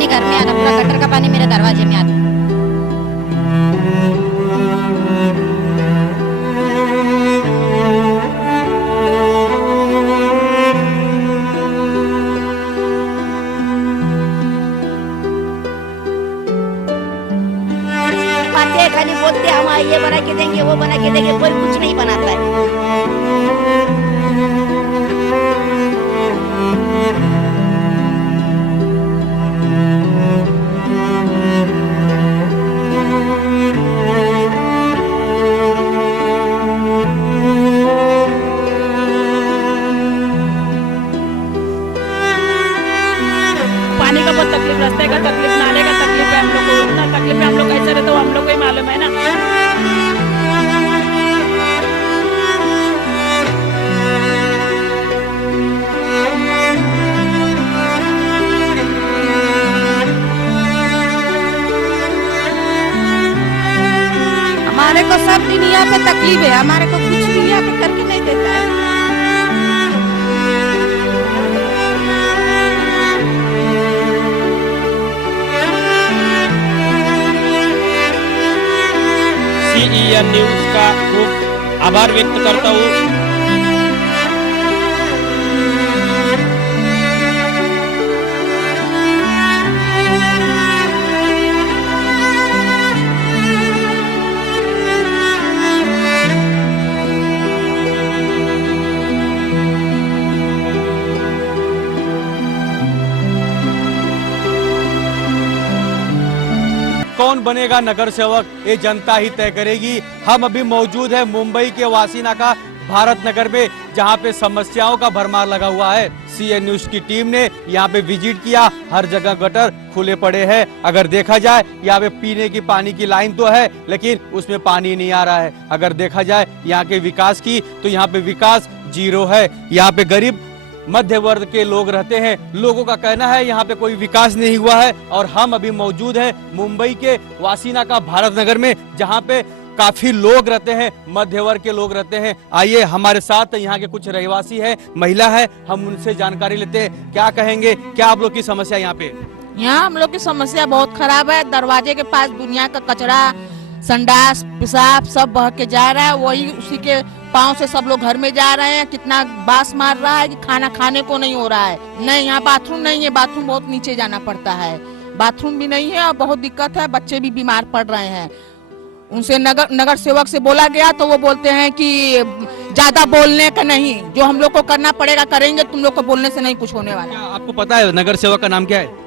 पानी घर में आना, पूरा गटर का पानी मेरे दरवाजे में आता। खाली बोलते हम ये बना के देंगे, वो बना के देंगे, कोई कुछ नहीं बनाता है। पानी का बहुत तकलीफ, रास्ते का तकलीफ, नाले का तकलीफ है हम लोग को। इतना तकलीफ है हम लोग कैसे रहते हो हम लोग को ही मालूम है ना। हमारे को सब दिन यहाँ पे तकलीफ है, हमारे को कुछ भी यहाँ पे करके नहीं देता है। CEN न्यूज का खूब आभार व्यक्त करता हूँ। कौन बनेगा नगर सेवक ये जनता ही तय करेगी। हम अभी मौजूद है मुंबई के वासीनाका भारत नगर में, जहां पे समस्याओं का भरमार लगा हुआ है। CN न्यूज की टीम ने यहां पे विजिट किया, हर जगह गटर खुले पड़े हैं। अगर देखा जाए यहाँ पे पीने की पानी की लाइन तो है, लेकिन उसमें पानी नहीं आ रहा है। अगर देखा जाए यहाँ के विकास की, तो यहाँ पे विकास जीरो है। यहाँ पे गरीब मध्य वर्ग के लोग रहते हैं। लोगों का कहना है यहाँ पे कोई विकास नहीं हुआ है। और हम अभी मौजूद हैं मुंबई के वासीनाका भारत नगर में, जहाँ पे काफी लोग रहते हैं, मध्य वर्ग के लोग रहते हैं। आइए हमारे साथ यहाँ के कुछ रहवासी है, महिला है, हम उनसे जानकारी लेते हैं। क्या कहेंगे, क्या आप लोग की समस्या यहाँ पे? यहाँ हम लोग की समस्या बहुत खराब है। दरवाजे के पास दुनिया का कचरा, संडास, पेशाब सब बह के जा रहा है। वही उसी के पाँव से सब लोग घर में जा रहे हैं। कितना बास मार रहा है कि खाना खाने को नहीं हो रहा है। नहीं, यहाँ बाथरूम नहीं है, बाथरूम बहुत नीचे जाना पड़ता है। बाथरूम भी नहीं है और बहुत दिक्कत है, बच्चे भी बीमार पड़ रहे हैं। उनसे नगर सेवक से बोला गया तो वो बोलते हैं कि ज्यादा बोलने का नहीं, जो हम लोग को करना पड़ेगा करेंगे, तुम लोग को बोलने से नहीं कुछ होने वाला। क्या आपको पता है नगर सेवक का नाम क्या है?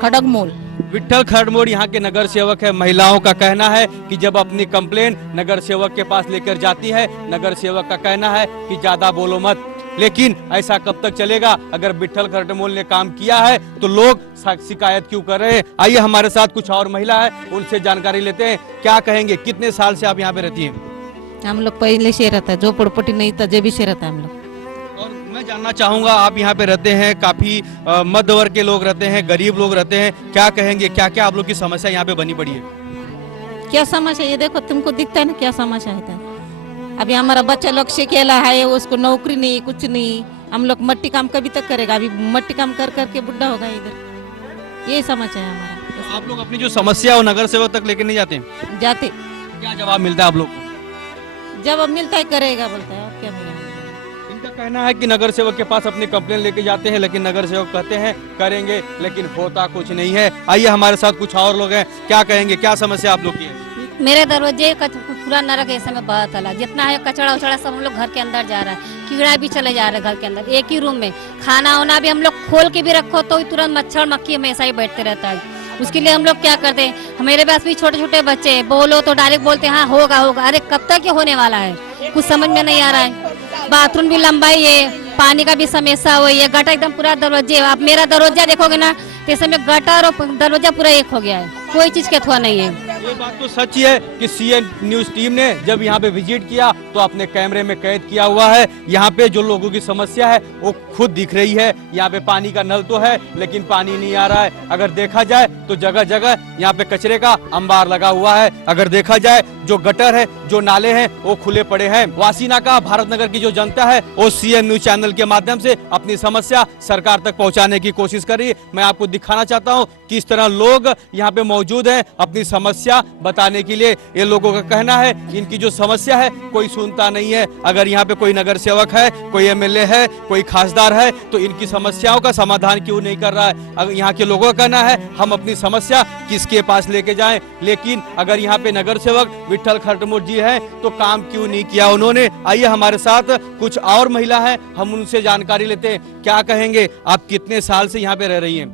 खड़गमोल विट्ठल खड़मोड़ यहाँ के नगर सेवक है। महिलाओं का कहना है कि जब अपनी कंप्लेन नगर सेवक के पास लेकर जाती है, नगर सेवक का कहना है कि ज्यादा बोलो मत। लेकिन ऐसा कब तक चलेगा? अगर विट्ठल खड़मोल ने काम किया है तो लोग शिकायत क्यों कर रहे हैं? आइए हमारे साथ कुछ और महिला है, उनसे जानकारी लेते हैं। क्या कहेंगे, कितने साल से आप यहाँ पे रहती हैं? हम लोग पहले से रहता है, जो पड़पटी नहीं था जे भी से रहता है हम लोग। और मैं जानना चाहूंगा, आप यहाँ पे रहते हैं, काफी मध्य वर्ग के लोग रहते हैं, गरीब लोग रहते हैं, क्या कहेंगे, क्या क्या आप लोग की समस्या यहाँ पे बनी पड़ी है? क्या समस्या ये देखो, तुमको दिखता है ना क्या समस्या है। अभी हमारा बच्चा लोग शिकेला है, उसको नौकरी नहीं, कुछ नहीं। हम लोग मट्टी काम कभी तक करेगा? अभी मट्टी काम कर करके बुढ़ा होगा इधर। ये समस्या है हमारा। तो आप लोग अपनी जो समस्या है वो नगर सेवक तक लेके नहीं जाते? जाते, क्या जवाब मिलता है आप लोग को? जब अब मिलता है करेगा बोलता है, और क्या मिलेगा। इनका कहना है कि नगर सेवक के पास अपनी कंप्लेन लेके जाते हैं, लेकिन नगर सेवक कहते हैं करेंगे, लेकिन होता कुछ नहीं है। आइए हमारे साथ कुछ और लोग हैं, क्या कहेंगे, क्या समस्या आप लोग की है? मेरे दरवाजे पूरा नरक ऐसे में बहुत अला, जितना है कचड़ा उचड़ा सब हम लोग घर के अंदर जा रहा है। कीड़ा भी चले जा रहे हैं घर के अंदर। एक ही रूम में खाना वाना भी हम लोग खोल के भी रखो तो तुरंत मच्छर मक्खी हमेशा ही बैठते रहता है। उसके लिए हम लोग क्या करते हैं, मेरे पास भी छोटे छोटे बच्चे, बोलो तो डायरेक्ट बोलते हैं हाँ होगा होगा। अरे कब तक ये होने वाला है, कुछ समझ में नहीं आ रहा है। बाथरूम भी लंबाई है, पानी का भी समस्या हुई है, गटर एकदम पूरा दरवाजे। आप मेरा दरवाजा देखोगे ना तो इसमें गटर और दरवाजा पूरा एक हो गया है, कोई चीज के अथवा नहीं है। ये बात तो सच ही है कि सीएन न्यूज टीम ने जब यहाँ पे विजिट किया तो अपने कैमरे में कैद किया हुआ है। यहाँ पे जो लोगों की समस्या है वो खुद दिख रही है। यहाँ पे पानी का नल तो है लेकिन पानी नहीं आ रहा है। अगर देखा जाए तो जगह जगह यहाँ पे कचरे का अंबार लगा हुआ है। अगर देखा जाए जो गटर है, जो नाले हैं वो खुले पड़े हैं। वासीनाका भारत नगर की जो जनता है वो सीएन न्यूज चैनल के माध्यम से अपनी समस्या सरकार तक पहुँचाने की कोशिश कर रही है। मैं आपको दिखाना चाहता हूँ किस तरह लोग यहाँ पे मौजूद हैं अपनी समस्या बताने के लिए। ये लोगों का कहना है इनकी जो समस्या है कोई सुनता नहीं है। अगर यहाँ पे कोई नगर सेवक है, कोई एमएलए है, कोई खासदार है तो इनकी समस्याओं का समाधान क्यों नहीं कर रहा है। अगर यहाँ के लोगों का कहना है हम अपनी समस्या किसके पास लेके जाएं, लेकिन अगर यहाँ पे नगर सेवक विठल खरटमोट जी है तो काम क्यों नहीं किया उन्होंने। आइए हमारे साथ कुछ और महिला है, हम उनसे जानकारी लेते हैं। क्या कहेंगे, आप कितने साल से यहाँ पे रह रही हैं?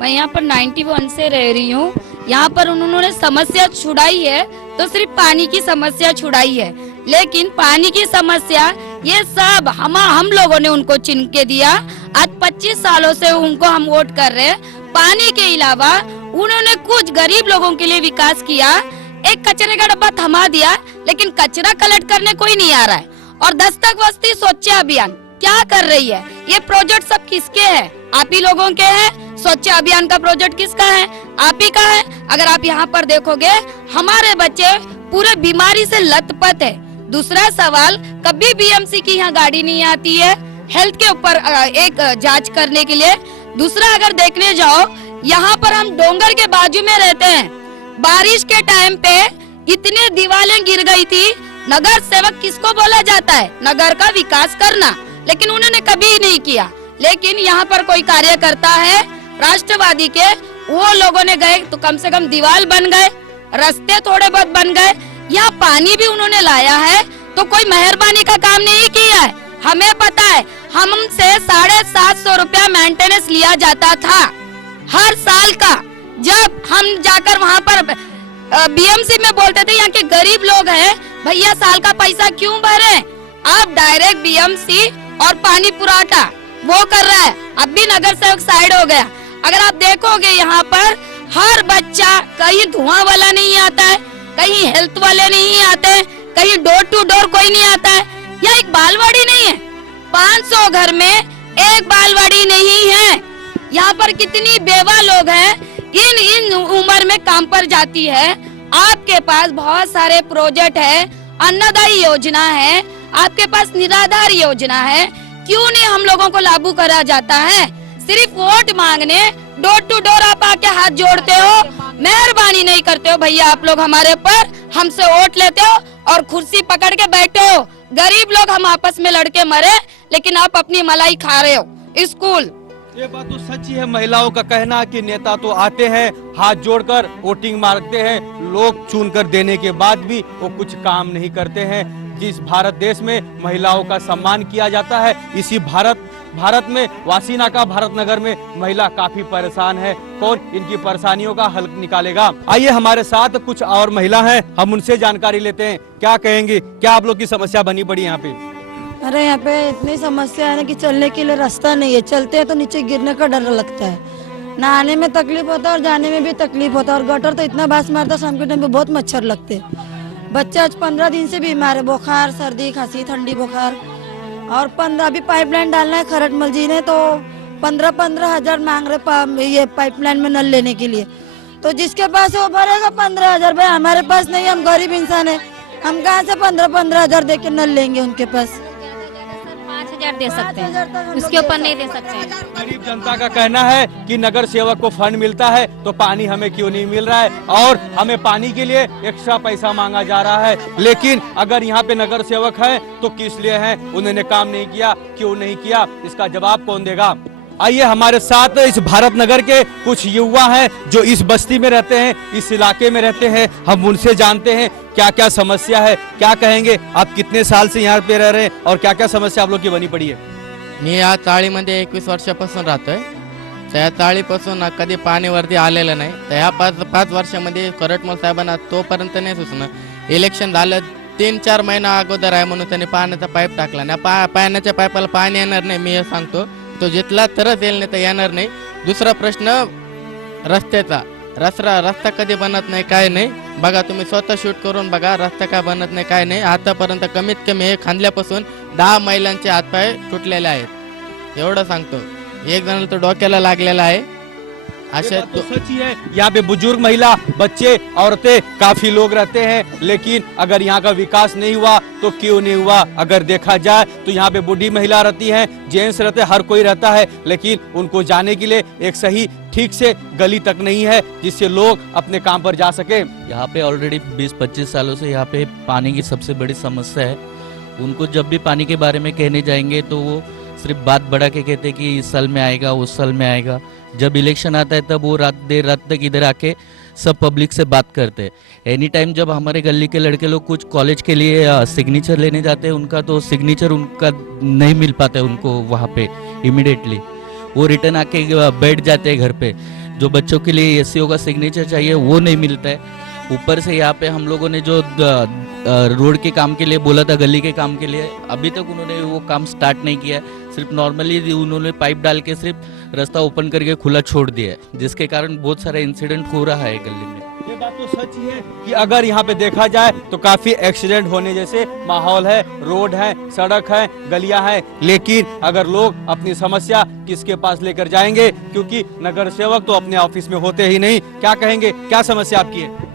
मैं यहाँ पर 91 से रह रही हूँ। यहाँ पर उन्होंने समस्या छुड़ाई है तो सिर्फ पानी की समस्या छुड़ाई है, लेकिन पानी की समस्या ये सब हम लोगों ने उनको चिन्ह के दिया। आज 25 सालों से उनको हम वोट कर रहे हैं। पानी के अलावा उन्होंने कुछ गरीब लोगों के लिए विकास किया। एक कचरे का डब्बा थमा दिया लेकिन कचरा कलेक्ट करने कोई नहीं आ रहा है। और दस्तक बस्ती स्वच्छ अभियान क्या कर रही है? ये प्रोजेक्ट सब किसके है? आप ही लोगों के हैं। स्वच्छ अभियान का प्रोजेक्ट किसका है? आप ही का है। अगर आप यहाँ पर देखोगे हमारे बच्चे पूरे बीमारी से लथपथ है। दूसरा सवाल, कभी बीएमसी की यहाँ गाड़ी नहीं आती है हेल्थ के ऊपर एक जांच करने के लिए। दूसरा, अगर देखने जाओ यहाँ पर हम डोंगर के बाजू में रहते हैं। बारिश के टाइम पे इतने दीवारें गिर गई थी। नगर सेवक किसको बोला जाता है? नगर का विकास करना, लेकिन उन्होंने कभी नहीं किया। लेकिन यहाँ पर कोई कार्यकर्ता है राष्ट्रवादी के, वो लोगों ने गए तो कम से कम दीवार बन गए, रास्ते थोड़े बहुत बन गए। यहाँ पानी भी उन्होंने लाया है तो कोई मेहरबानी का काम नहीं किया है। हमें पता है हमसे 750 रुपया मेंटेनेंस लिया जाता था हर साल का। जब हम जाकर वहाँ पर बीएमसी में बोलते थे यहाँ के गरीब लोग हैं, भैया साल का पैसा क्यों भरे? आप डायरेक्ट बीएमसी और पानी पुराटा वो कर रहा है। अब भी नगर सेवक साइड हो गया। अगर आप देखोगे यहाँ पर हर बच्चा, कहीं धुआं वाला नहीं आता है, कहीं हेल्थ वाले नहीं आते, कहीं डोर टू डोर कोई नहीं आता है। यह एक बालवाड़ी नहीं है। 500 घर में एक बालवाड़ी नहीं है। यहाँ पर कितनी बेवा लोग हैं, इन उम्र में काम पर जाती है। आपके पास बहुत सारे प्रोजेक्ट है, अन्नदायी योजना है, आपके पास निराधार योजना है, क्यों नहीं हम लोगों को लागू करा जाता है? सिर्फ वोट मांगने डोर टू डोर आप आके हाथ जोड़ते हो, मेहरबानी नहीं करते हो भैया आप लोग हमारे पर, हमसे वोट लेते हो और कुर्सी पकड़ के बैठे हो। गरीब लोग हम आपस में लड़के मरे, लेकिन आप अपनी मलाई खा रहे हो। स्कूल, ये बात तो सच ही है। महिलाओं का कहना कि नेता तो आते हैं हाथ जोड़कर वोटिंग मांगते हैं, लोग चुन कर देने के बाद भी वो कुछ काम नहीं करते हैं। जिस भारत देश में महिलाओं का सम्मान किया जाता है, इसी भारत में वासीनाका भारत नगर में महिला काफी परेशान है। कौन इनकी परेशानियों का हल निकालेगा? आइए हमारे साथ कुछ और महिला हैं, हम उनसे जानकारी लेते हैं। क्या कहेंगे, क्या आप लोग की समस्या बनी पड़ी यहाँ पे? अरे यहाँ पे इतनी समस्या है ना कि चलने के लिए रास्ता नहीं है। चलते हैं तो नीचे गिरने का डर लगता है। नहाने में तकलीफ होता है और जाने में भी तकलीफ होता है। और गटर तो इतना बास मारता है, शाम के टाइम पे बहुत मच्छर लगते हैं। बच्चे आज 15 दिन से बीमार है, बुखार, सर्दी, खांसी, ठंडी बुखार। और 15 अभी पाइपलाइन डालना है खरटमल जी ने, तो 15 हजार मांग रहे ये पाइपलाइन में नल लेने के लिए। तो जिसके पास है वो भरेगा 15,000। भाई हमारे पास नहीं, हम गरीब इंसान है, हम कहाँ से 15 हजार दे के नल लेंगे उनके पास? 5,000 दे सकते हैं, उसके ऊपर नहीं दे सकते हैं। गरीब जनता का कहना है कि नगर सेवक को फंड मिलता है तो पानी हमें क्यों नहीं मिल रहा है, और हमें पानी के लिए एक्स्ट्रा पैसा मांगा जा रहा है। लेकिन अगर यहाँ पे नगर सेवक है तो किस लिए है? उन्होंने काम नहीं किया, क्यों नहीं किया, इसका जवाब कौन देगा? आइए हमारे साथ इस भारत नगर के कुछ युवा हैं जो इस बस्ती में रहते हैं, इस इलाके में रहते हैं, हम उनसे जानते हैं क्या क्या समस्या है। क्या कहेंगे, आप कितने साल से यहाँ पे रह रहे हैं और क्या क्या समस्या आप लोग की बनी पड़ी है? मी या चाळीमध्ये 21 वर्षापासून राहतोय. त्या चाळीपासून कधी पाणी वरती आलेलं नाही. तर ह्या 5 वर्षामध्ये खरटमल साहेबांना तोपर्यंत नाही सुचणं. इलेक्शन झालं 3-4 महिना अगोदर आहे म्हणून त्यांनी पाण्याचा पाईप टाकला ना. पाण्याच्या पाईपाला पाणी येणार नाही, मी हे सांगतो. तो जितला तरच येईल, नाही तर येणार नाही. दुसरा प्रश्न रस्त्याचा. रस्ता कधी बनत नाही काय नाही. बघा तुम्ही स्वतः शूट करून बघा, रस्ता काय बनत नाही काय नाही. आतापर्यंत कमीत कमी हे खांदल्यापासून 10 महिलांचे हातपाय तुटलेले आहेत, एवढं सांगतो. एक जणाला तो डोक्याला लागलेला आहे. ये बात तो सच ही है, यहाँ पे बुजुर्ग, महिला, बच्चे, औरतें, काफी लोग रहते हैं, लेकिन अगर यहाँ का विकास नहीं हुआ तो क्यों नहीं हुआ? अगर देखा जाए तो यहाँ पे बूढ़ी महिला रहती हैं, जेंट्स रहते हैं, हर कोई रहता है, लेकिन उनको जाने के लिए एक सही ठीक से गली तक नहीं है जिससे लोग अपने काम पर जा सके। यहाँ पे ऑलरेडी 20-25 सालों से यहाँ पे पानी की सबसे बड़ी समस्या है। उनको जब भी पानी के बारे में कहने जाएंगे तो वो सिर्फ बात बढ़ा के कहते हैं कि इस साल में आएगा, उस साल में आएगा। जब इलेक्शन आता है तब वो देर रात तक इधर आके सब पब्लिक से बात करते हैं। एनी टाइम जब हमारे गली के लड़के लोग कुछ कॉलेज के लिए सिग्नेचर लेने जाते हैं, उनका तो सिग्नेचर उनका नहीं मिल पाता है उनको वहाँ पे इमिडिएटली। वो रिटर्न आके बैठ जाते हैं घर पे। जो बच्चों के लिए एससीओ का सिग्नेचर चाहिए वो नहीं मिलता है। ऊपर से यहाँ पे हम लोगों ने जो रोड के काम के लिए बोला था, गली के काम के लिए, अभी तक उन्होंने वो काम स्टार्ट नहीं किया है। सिर्फ नॉर्मली उन्होंने पाइप डाल के सिर्फ रास्ता ओपन करके खुला छोड़ दिया है, जिसके कारण बहुत सारा इंसिडेंट हो रहा है गली में। ये बात तो सच ही है कि अगर यहाँ पे देखा जाए तो काफी एक्सीडेंट होने जैसे माहौल है, रोड है, सड़क है, गलियां हैं, लेकिन अगर लोग अपनी समस्या किसके पास लेकर जाएंगे, क्योंकि नगर सेवक तो अपने ऑफिस में होते ही नहीं। क्या कहेंगे, क्या समस्या आपकी है?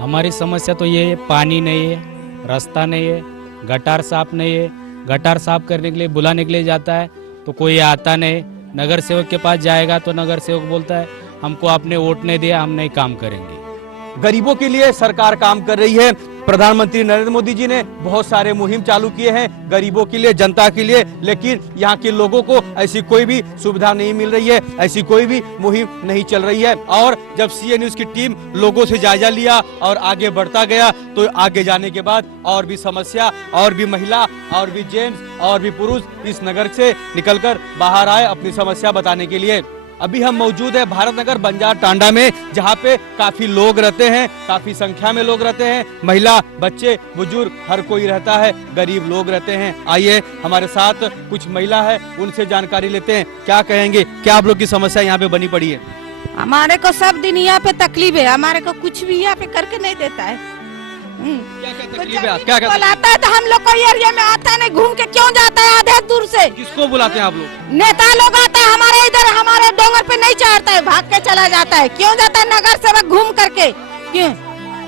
हमारी समस्या तो ये है, पानी नहीं है, रास्ता नहीं है, गटार साफ नहीं है। गटार साफ करने के लिए बुलाने के लिए जाता है तो कोई आता नहीं। नगर सेवक के पास जाएगा तो नगर सेवक बोलता है हमको आपने वोट नहीं दिया, हम नहीं काम करेंगे। गरीबों के लिए सरकार काम कर रही है। प्रधानमंत्री नरेंद्र मोदी जी ने बहुत सारे मुहिम चालू किए हैं गरीबों के लिए, जनता के लिए, लेकिन यहाँ के लोगों को ऐसी कोई भी सुविधा नहीं मिल रही है, ऐसी कोई भी मुहिम नहीं चल रही है। और जब सीए न्यूज की टीम लोगों से जायजा लिया और आगे बढ़ता गया तो आगे जाने के बाद और भी समस्या, और भी महिला, और भी जेंट्स, और भी पुरुष इस नगर से निकलकर बाहर आए अपनी समस्या बताने के लिए। अभी हम मौजूद है भारत नगर बंजार टांडा में, जहाँ पे काफी लोग रहते हैं, काफी संख्या में लोग रहते हैं, महिला, बच्चे, बुजुर्ग, हर कोई रहता है, गरीब लोग रहते हैं। आइए हमारे साथ कुछ महिला है, उनसे जानकारी लेते हैं। क्या कहेंगे, क्या आप लोग की समस्या यहाँ पे बनी पड़ी है? हमारे को सब दिन यहाँ पे तकलीफ है, हमारे को कुछ भी यहाँ पे करके नहीं देता है। क्या तकलीफ है? क्या बुलाता है तो हम लोग को एरिया में आता नहीं, घूम के क्यों जाता है आधे दूर से? किसको बुलाते हैं आप लोग? नेता लोग आता है हमारे इधर, हमारे डोंगर पे नहीं चढ़ता है, भाग के चला जाता है। क्यों जाता है नगर सेवक घूम करके? क्यों?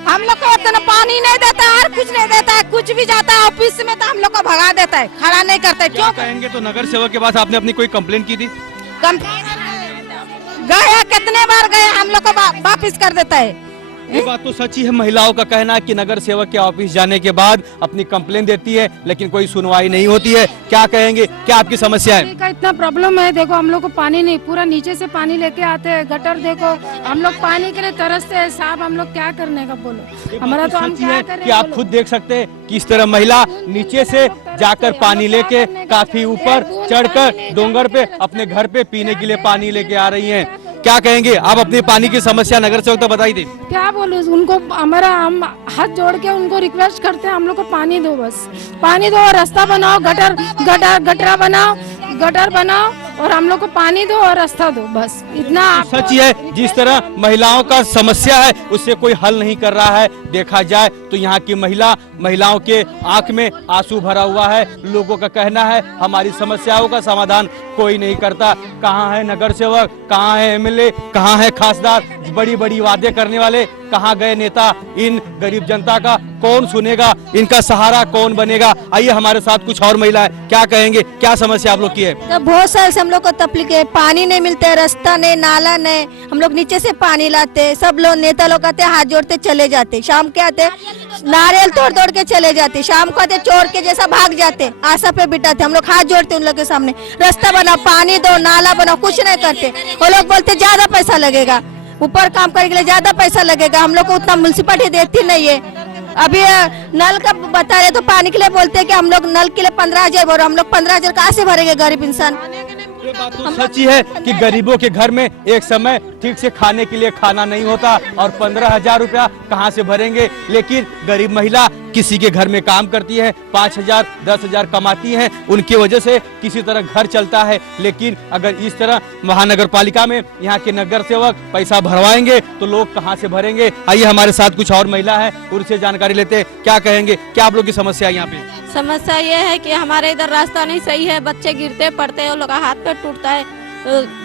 हम लोग को इतना पानी नहीं देता है और कुछ नहीं देता है। कुछ भी जाता है ऑफिस में तो हम लोग को भगा देता है, खड़ा नहीं करता है। क्यों कहेंगे? तो नगर सेवक के पास आपने अपनी कोई कंप्लेन की थी? गए, कितने बार गए, हम लोग को वापिस कर देता है। ये बात तो सच ही है। महिलाओं का कहना है कि नगर सेवक के ऑफिस जाने के बाद अपनी कंप्लेन देती है, लेकिन कोई सुनवाई नहीं होती है। क्या कहेंगे, क्या आपकी समस्या है? पानी का इतना प्रॉब्लम है, देखो हम लोग को पानी नहीं, पूरा नीचे से पानी लेके आते हैं। गटर देखो, हम लोग पानी के लिए तरसते हैं साहब, हम लोग क्या करने का बोलो? हमारा तो हम क्या करें? कि आप खुद देख सकते हैं कि इस तरह महिला नीचे से जाकर पानी लेके काफी ऊपर चढ़कर डोंगर पे अपने घर पे पीने के लिए पानी लेके आ रही हैं। क्या कहेंगे आप? अपनी पानी की समस्या नगर सेवक तक बताई थी? क्या बोलूं उनको, हमारा हम हाथ जोड़ के उनको रिक्वेस्ट करते हैं, हम लोग को पानी दो, बस पानी दो, रास्ता बनाओ, गटर बनाओ और हम लोग को पानी दो और रास्ता दो, बस इतना। सच है, जिस तरह महिलाओं का समस्या है उससे कोई हल नहीं कर रहा है। देखा जाए तो यहाँ की महिलाओं के आंख में आंसू भरा हुआ है। लोगों का कहना है हमारी समस्याओं का समाधान कोई नहीं करता। कहाँ है नगर सेवक, कहाँ है एमएलए, कहाँ है खासदार, बड़ी बड़ी वादे करने वाले कहाँ गए नेता? इन गरीब जनता का कौन सुनेगा? इनका सहारा कौन बनेगा? आइए हमारे साथ कुछ और महिलाएं, क्या कहेंगे, क्या समस्या आप लोग की है? तो बहुत सारे से हम लोग को तकलीफ है, पानी नहीं मिलते, रास्ता नहीं, नाला नहीं, हम लोग नीचे से पानी लाते। सब लोग नेता लोग आते, हाथ जोड़ते चले जाते, शाम के आते नारियल तोड़ के चले जाते, शाम को आते चोर के जैसा भाग जाते, आशा पे बिठाते। हम लोग हाथ जोड़ते उन लोग के सामने, रास्ता बनाओ, पानी दो, नाला बनाओ, कुछ नहीं करते। वो लोग बोलते ज्यादा पैसा लगेगा, ऊपर काम करने के लिए ज्यादा पैसा लगेगा, हम लोग को उतना म्युनिसिपैलिटी देती नहीं है। अभी नल का बता रहे तो पानी के लिए बोलते हैं कि हम लोग नल के लिए 15,000 भरो, हम लोग 15,000 कहाँ से भरेंगे गरीब इंसान? ये बात तो सच ही है कि गरीबों के घर में एक समय ठीक से खाने के लिए खाना नहीं होता और 15,000 रुपया कहाँ से भरेंगे? लेकिन गरीब महिला किसी के घर में काम करती हैं, 5,000 10,000 कमाती हैं, उनकी वजह से किसी तरह घर चलता है। लेकिन अगर इस तरह महानगर पालिका में यहाँ के नगर सेवक पैसा भरवाएंगे तो लोग कहाँ से भरेंगे? आइए हमारे साथ कुछ और महिला है, उनसे जानकारी लेते हैं। क्या कहेंगे, क्या आप लोग की समस्या है यहाँ पे? समस्या ये है कि हमारे इधर रास्ता नहीं सही है, बच्चे गिरते पड़ते हैं, उन लोग का हाथ पैर टूटता है,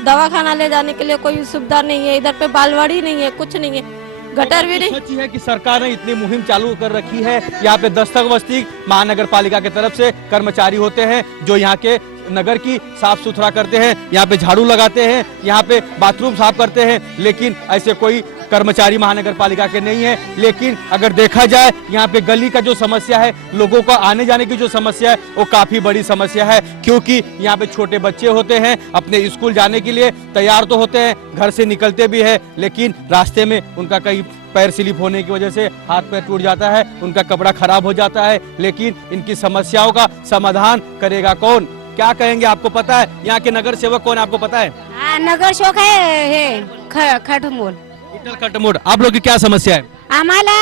दवाखाना ले जाने के लिए कोई सुविधा नहीं है, इधर पे बालवाड़ी नहीं है, कुछ नहीं है, गटर भी नहीं। सच है कि सरकार ने इतनी मुहिम चालू कर रखी है। यहाँ पे दस्तक बस्ती महानगर पालिका की तरफ से कर्मचारी होते हैं जो यहाँ के नगर की साफ सुथरा करते हैं, यहाँ पे झाड़ू लगाते हैं, यहाँ पे बाथरूम साफ करते हैं, लेकिन ऐसे कोई कर्मचारी महानगर पालिका के नहीं है। लेकिन अगर देखा जाए यहाँ पे गली का जो समस्या है, लोगों को आने जाने की जो समस्या है, वो काफी बड़ी समस्या है, क्योंकि यहाँ पे छोटे बच्चे होते हैं, अपने स्कूल जाने के लिए तैयार तो होते हैं, घर से निकलते भी है, लेकिन रास्ते में उनका कहीं पैर स्लिप होने की वजह से हाथ पैर टूट जाता है, उनका कपड़ा खराब हो जाता है। लेकिन इनकी समस्याओं का समाधान करेगा कौन? क्या कहेंगे, आपको पता है यहाँ के नगर सेवक कौन, आपको पता है? नगर सेवक है खटमोल विठ्ठल खटमोड। आप लोग की क्या समस्या आहे? आम्हाला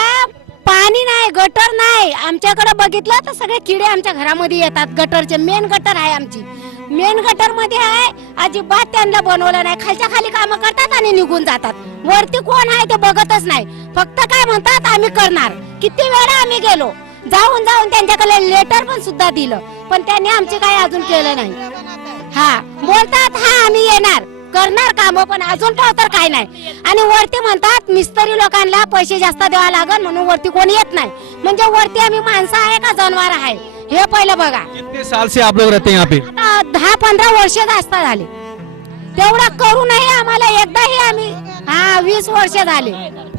पाणी नाही, गटर नाही, आमच्याकडे बघितलं तर सगळे किडे आमच्या घरामध्ये येतात. गटरचे मेन गटर आहे आमची, मेन गटर मध्ये आहे, अजिबात त्यांना बनवलं नाही, खालच्या खाली काम करतात आणि निघून जातात. वरती कोण आहे ते बघतच नाही, फक्त काय म्हणतात आम्ही करणार. किती वेळा आम्ही गेलो, जाऊन जाऊन त्यांच्याकडे लेटर पण सुद्धा दिलं, पण त्यांनी आमचे काय अजून केलं नाही. हा बोलतात हा आम्ही येणार करणार काम, पण अजून तर काय नाही. आणि वरती म्हणतात मिस्त्री लोकांना पैसे जास्त द्यावा लागल म्हणून वरती कोणी येत नाही. म्हणजे वरती आम्ही माणसं आहे का जनावर आहे हे पहिलं बघा. कितने साल से आप लोग रहते हैं यहाँ पे? आता 10-15 वर्ष जास्त झाले, तेवढं करू नये आम्हाला. एकदाही आम्ही 20 वर्ष झाले.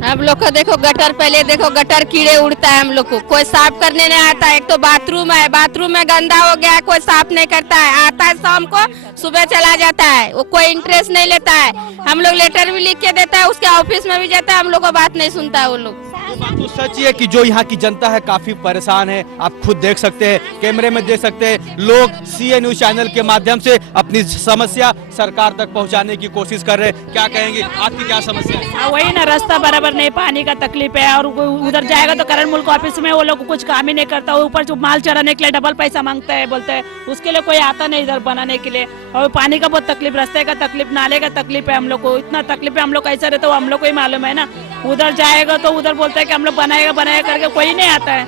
हम लोग को देखो गटर, पहले देखो गटर कीड़े उड़ता है, हम लोग को कोई साफ करने नहीं आता है. एक तो बाथरूम है, बाथरूम में गंदा हो गया है, कोई साफ नहीं करता है, आता है शाम को सुबह चला जाता है, वो कोई इंटरेस्ट नहीं लेता है. हम लोग लेटर भी लिख के देता है, उसके ऑफिस में भी जाता है, हम लोग को बात नहीं सुनता है वो लोग. बात तो सच ही है कि जो यहाँ की जनता है काफी परेशान है। आप खुद देख सकते हैं, कैमरे में देख सकते हैं, लोग सीए न्यूज चैनल के माध्यम से अपनी समस्या सरकार तक पहुँचाने की कोशिश कर रहे हैं। क्या कहेंगे, आपकी क्या समस्या है? वही ना, रास्ता बराबर नहीं, पानी का तकलीफ है, और उधर जाएगा तो करण मुल्क ऑफिस में वो लोग कुछ काम ही नहीं करता, ऊपर जो माल चढ़ाने के लिए डबल पैसा मांगता है, बोलते हैं उसके लिए कोई आता नहीं इधर बनाने के लिए. और पानी का बहुत तकलीफ, रास्ते का तकलीफ, नाले का तकलीफ है, हम लोग को इतना तकलीफ है. हम लोग कैसा रहता है हम लोग को ही मालूम है ना. उधर जाएगा तो उधर बोलता है कि हम लोग बनाएगा बनाएगा करके कोई नहीं आता है.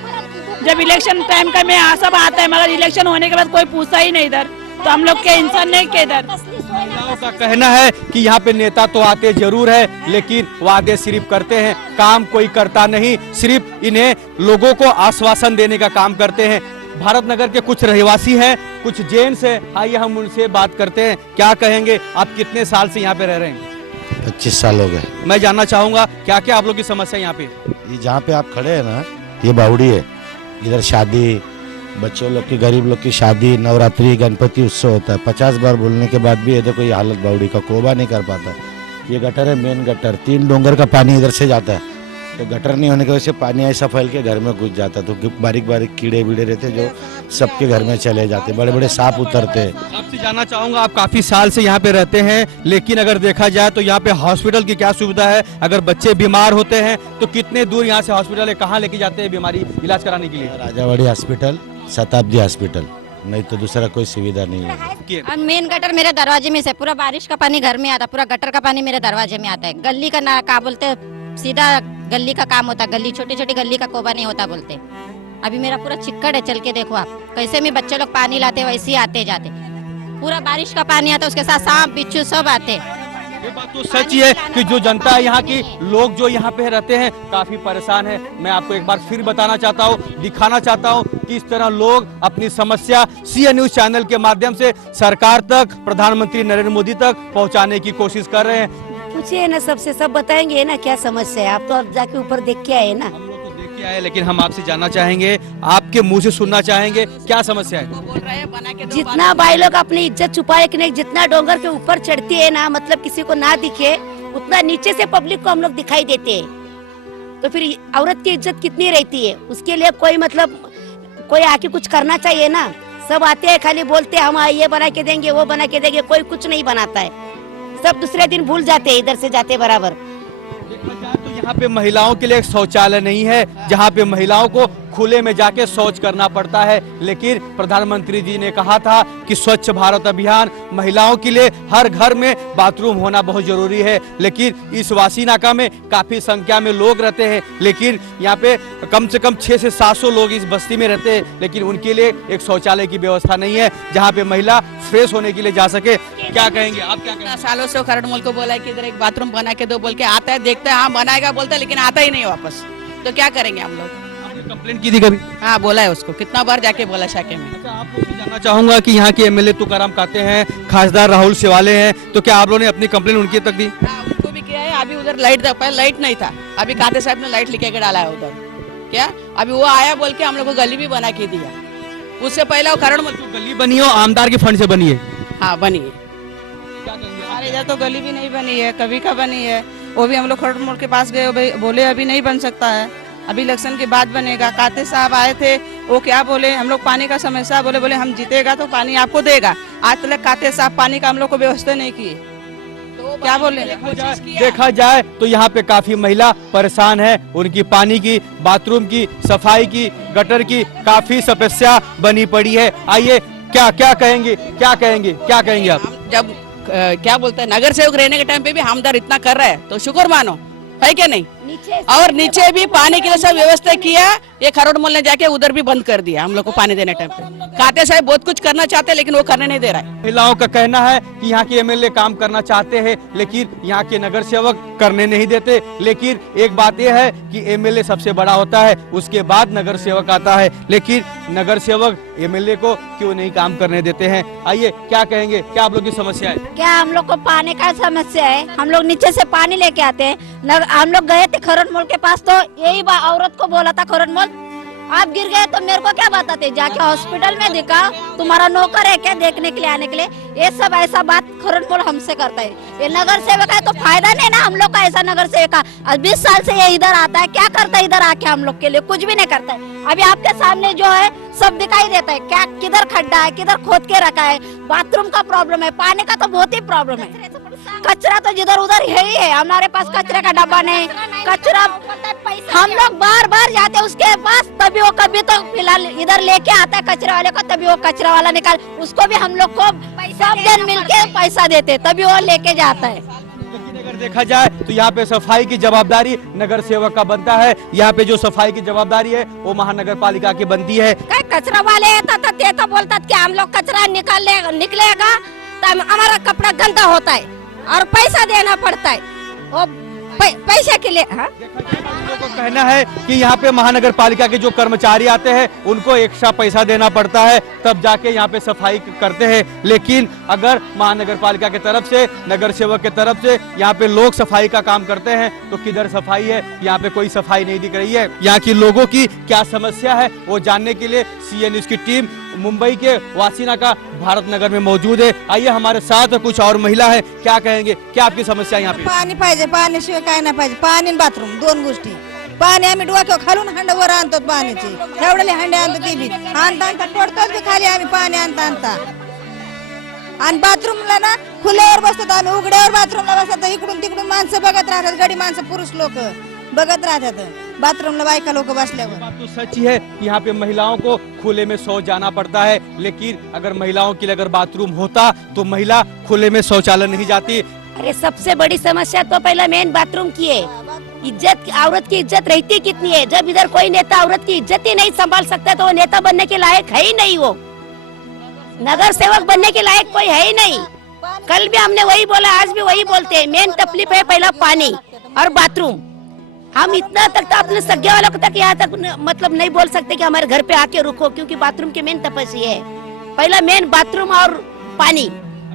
जब इलेक्शन टाइम का में सब आता है, मगर इलेक्शन होने के बाद कोई पूछता ही नहीं इधर, तो हम लोग के इंसान नहीं के इधर. महिलाओं का कहना है कि यहाँ पे नेता तो आते जरूर है, लेकिन वादे सिर्फ करते हैं, काम कोई करता नहीं, सिर्फ इन्हें लोगों को आश्वासन देने का काम करते हैं. भारत नगर के कुछ रहवासी हैं, कुछ जेंट्स हैं, आइए हम उनसे बात करते हैं. क्या कहेंगे, आप कितने साल से यहाँ पे रह रहे हैं? 25 साल हो गए. मैं जानना चाहूंगा क्या क्या आप लोग की समस्या है यहाँ पे? ये जहाँ पे आप खड़े हैं ना, ये बावड़ी है. इधर शादी, बच्चों लोग की, गरीब लोग की शादी, नवरात्रि, गणपति उत्सव होता है. 50 बार बोलने के बाद भी ये देखो ये हालत बावड़ी का, कोबा नहीं कर पाता. ये गटर है, मेन गटर, 3 डोंगर का पानी इधर से जाता है, तो गटर नहीं होने की वजह से पानी ऐसा फैल के घर में घुस जाता है. तो बारीक बारीक कीड़े बीड़े रहते जो सबके घर में चले जाते, बड़े बड़े सांप उतरते हैं. आपसे जानना चाहूंगा, आप काफी साल से यहाँ पे रहते हैं, लेकिन अगर देखा जाए तो यहाँ पे हॉस्पिटल की क्या सुविधा है? अगर बच्चे बीमार होते हैं तो कितने दूर यहाँ से हॉस्पिटल है, कहाँ लेके जाते हैं बीमारी इलाज कराने के लिए? राजावाड़ी हॉस्पिटल, शताब्दी हॉस्पिटल, नहीं तो दूसरा कोई सुविधा नहीं है. और मेन गटर मेरे दरवाजे में से पूरा बारिश का पानी घर में आता, पूरा गटर का पानी मेरे दरवाजे में आता है. गली का ना क्या बोलते, सीधा गली का काम होता, गली छोटी छोटी गली का कोबा नहीं होता बोलते. अभी मेरा पूरा चिक्कड़ है, चल के देखो आप, कैसे में बच्चे लोग पानी लाते वैसे ही आते जाते. पूरा बारिश का पानी आता, उसके साथ सांप बिच्छू सब आते. ये बात तो सच ही है कि जो जनता है यहाँ की, लोग जो यहाँ पे रहते हैं काफी परेशान है. मैं आपको एक बार फिर बताना चाहता हूँ, दिखाना चाहता हूँ कि इस तरह लोग अपनी समस्या सीए न्यूज चैनल के माध्यम से सरकार तक, प्रधानमंत्री नरेंद्र मोदी तक पहुँचाने की कोशिश कर रहे हैं. पूछिए ना, सबसे सब बताएंगे ना क्या समस्या है. आप तो अब जाके ऊपर देख के आए ना. हम लोग तो देख के आए, लेकिन हम आपसे जानना चाहेंगे, आपके मुंह से सुनना चाहेंगे क्या समस्या है? जितना भाई लोग अपनी इज्जत छुपाए कि नहीं, जितना डोंगर के ऊपर चढ़ती है ना, मतलब किसी को ना दिखे, उतना नीचे से पब्लिक को हम लोग दिखाई देते हैं. तो फिर औरत की इज्जत कितनी रहती है? उसके लिए कोई मतलब कोई आके कुछ करना चाहिए ना. सब आते हैं खाली बोलते हैं हम ये बना के देंगे, वो बना के देंगे, कोई कुछ नहीं बनाता है. सब दूसरे दिन भूल जाते हैं इधर से जाते बराबर. देखा जाए तो यहाँ पे महिलाओं के लिए एक शौचालय नहीं है, जहाँ पे महिलाओं को खुले में जाके शौच करना पड़ता है। लेकिन प्रधानमंत्री जी ने कहा था कि स्वच्छ भारत अभियान महिलाओं के लिए हर घर में बाथरूम होना बहुत जरूरी है। लेकिन इस वासीनाका में काफी संख्या में लोग रहते हैं, लेकिन यहाँ पे कम से कम 600 से 700 लोग इस बस्ती में रहते हैं, लेकिन उनके लिए एक शौचालय की व्यवस्था नहीं है जहाँ पे महिला फ्रेश होने के लिए जा सके। क्या कहेंगे आप, क्या कहेंगे? सालों से खरड़मल को बोला है कि इधर एक बाथरूम बना के दो, बोल के आता है, देखते हैं, हाँ बनाएगा बोलता है, लेकिन आता ही नहीं वापस। तो क्या करेंगे हम लोग? आपने कंप्लेंट की थी कभी? हाँ बोला है उसको, कितना बार जाके बोला शाके में। अच्छा, आपको भी जानना चाहूंगा कि यहाँ के एमएलए तुकाराम काते हैं, खासदार राहुल शेवाले हैं, तो क्या आप लोगों ने अपनी कंप्लेंट उनकी तक दी? हाँ, उनको भी किया है। अभी उधर लाइट था, पहले लाइट नहीं था, अभी काते साहब ने लाइट लेके डाला है उधर। क्या अभी वो आया बोल के हम लोग को गली भी बना के दिया। उससे पहले वो खरड़मल जो गली बनी है आमदार के फंड से बनी है। हाँ बनी है। क्या कहेंगे? हमारे इधर तो गली भी नहीं बनी है, कभी का बनी है, वो भी हम लोग खरड़मल के पास गए, बोले अभी नहीं बन सकता है, अभी इलेक्शन के बाद बनेगा। काते साहब आए थे, वो क्या बोले, हम लोग पानी का समस्या बोले हम जीतेगा तो पानी आपको देगा। आज तक काते साहब पानी का हम लोग को व्यवस्था नहीं की, तो क्या बोले? देखा जाए तो यहाँ पे काफी महिला परेशान है, उनकी पानी की, बाथरूम की, सफाई की, गटर की काफी समस्या बनी पड़ी है। आइए क्या क्या कहेंगे, क्या कहेंगे, क्या कहेंगे आप? जब क्या बोलते हैं, नगर सेवक रहने के टाइम पे भी हमदर इतना कर रहा है तो शुक्र मानो, है क्या नहीं? और नीचे भी पानी के लिए सब व्यवस्था किया, ये खरड़मल ने जाके उधर भी बंद कर दिया हम लोग को पानी देने टाइम पे। काते साहब बहुत कुछ करना चाहते हैं, लेकिन वो करने नहीं दे रहा है। महिलाओं का कहना है कि यहाँ के एमएलए काम करना चाहते हैं, लेकिन यहाँ के नगर सेवक करने नहीं देते। लेकिन एक बात यह है कि एमएलए सबसे बड़ा होता है, उसके बाद नगर सेवक आता है, लेकिन नगर सेवक एमएलए को क्यों नहीं काम करने देते हैं? आइए क्या कहेंगे, क्या आप लोग की समस्या है? क्या हम लोग को पानी का समस्या है, हम लोग नीचे से पानी लेके आते हैं। हम लोग गए थे खरड़मल के पास, तो यही औरत को बोला था खरड़मल आप गिर गए तो मेरे को क्या बताते, जाके हॉस्पिटल में दिखाओ, तुम्हारा नौकर है क्या देखने के लिए आने के लिए? ये सब ऐसा बात खरड़मल हमसे करता है। ये नगर सेवक है तो फायदा नहीं ना हम लोग का, ऐसा नगर सेवक का 20 साल से ये इधर आता है, क्या करता है इधर आके हम लोग के लिए? कुछ भी नहीं करता है। अभी आपके सामने जो है सब दिखाई देता है, क्या किधर खड्डा है, किधर खोद के रखा है, बाथरूम का प्रॉब्लम है, पानी का तो बहुत ही प्रॉब्लम है, कचरा तो जिधर उधर यही है। हमारे पास कचरे का डब्बा नहीं, कचरा हम लोग बार बार जाते उसके पास, तभी वो कभी तो फिलहाल इधर लेके आता है कचरे वाले को, तभी वो कचरा वाला निकाल, उसको भी हम लोग को सब जन मिलके पैसा देते, तभी वो लेके जाता है। लेकिन अगर देखा जाए तो यहाँ पे सफाई की जवाबदारी नगर सेवक का बनता है। यहाँ पे जो सफाई की जवाबदारी है वो महानगर पालिका की बनती है। कचरा वाले तो बोलता कि हम लोग कचरा निकलेगा तो हमारा कपड़ा गंदा होता है और पैसा देना पड़ता है, वो पैसे के लिए। हाँ? लोगों को कहना है कि यहाँ पे महानगर पालिका के जो कर्मचारी आते हैं उनको एक्स्ट्रा पैसा देना पड़ता है, तब जाके यहाँ पे सफाई करते हैं। लेकिन अगर महानगर पालिका के तरफ से, नगर सेवक के तरफ से यहाँ पे लोग सफाई का काम करते हैं तो किधर सफाई है? यहाँ पे कोई सफाई नहीं दिख रही है। यहाँ की लोगों की क्या समस्या है वो जानने के लिए सीएन न्यूज़ की टीम मुंबई के वासीनाका भारत नगर में मौजूद है। आइए हमारे साथ कुछ और महिला है, क्या कहेंगे, क्या आपकी समस्या यहाँ पे? पाणी पाहिजे, पाण्याशिवाय काय नाही पाहिजे, पाणी आणि बाथरूम दोन गोष्टी। पाणी आम्ही डोक्यावर खालून हंडा वर आणतो पाण्याची, एवढे हंडे आणतो ती बी आणता तोडतोच बी खाली आम्ही पाणी आणता। आणि बाथरूमला ना खुल्यावर बसतात आम्ही, उघड्यावर बाथरूमला बसतात, इकडून तिकडून माणसं बघत राहतात, गडी माणसं पुरुष लोक बघत राहतात बाथरूमला, बायका लोक बसल्यावर। बात तो सच ही है कि यहाँ पे महिलाओं को खुले में शौच जाना पड़ता है, लेकिन अगर महिलाओं के लिए अगर बाथरूम होता तो महिला खुले में शौचालय नहीं जाती। अरे सबसे बड़ी समस्या तो पहला मेन बाथरूम की है। इज्जत, औरत की इज्जत रहती कितनी है? जब इधर कोई नेता औरत की इज्जत ही नहीं संभाल सकता तो वो नेता बनने के लायक है ही नहीं, वो नगर सेवक बनने के लायक कोई है ही नहीं। कल भी हमने वही बोला, आज भी वही बोलते हैं, मेन तकलीफ है पहला पानी और बाथरूम। हम इतना तक तो अपने सगे वालों को तक यहाँ तक मतलब नहीं बोल सकते कि हमारे घर पे आके रुको, क्योंकि बाथरूम की मेन तपस्या है, पहला मेन बाथरूम और पानी।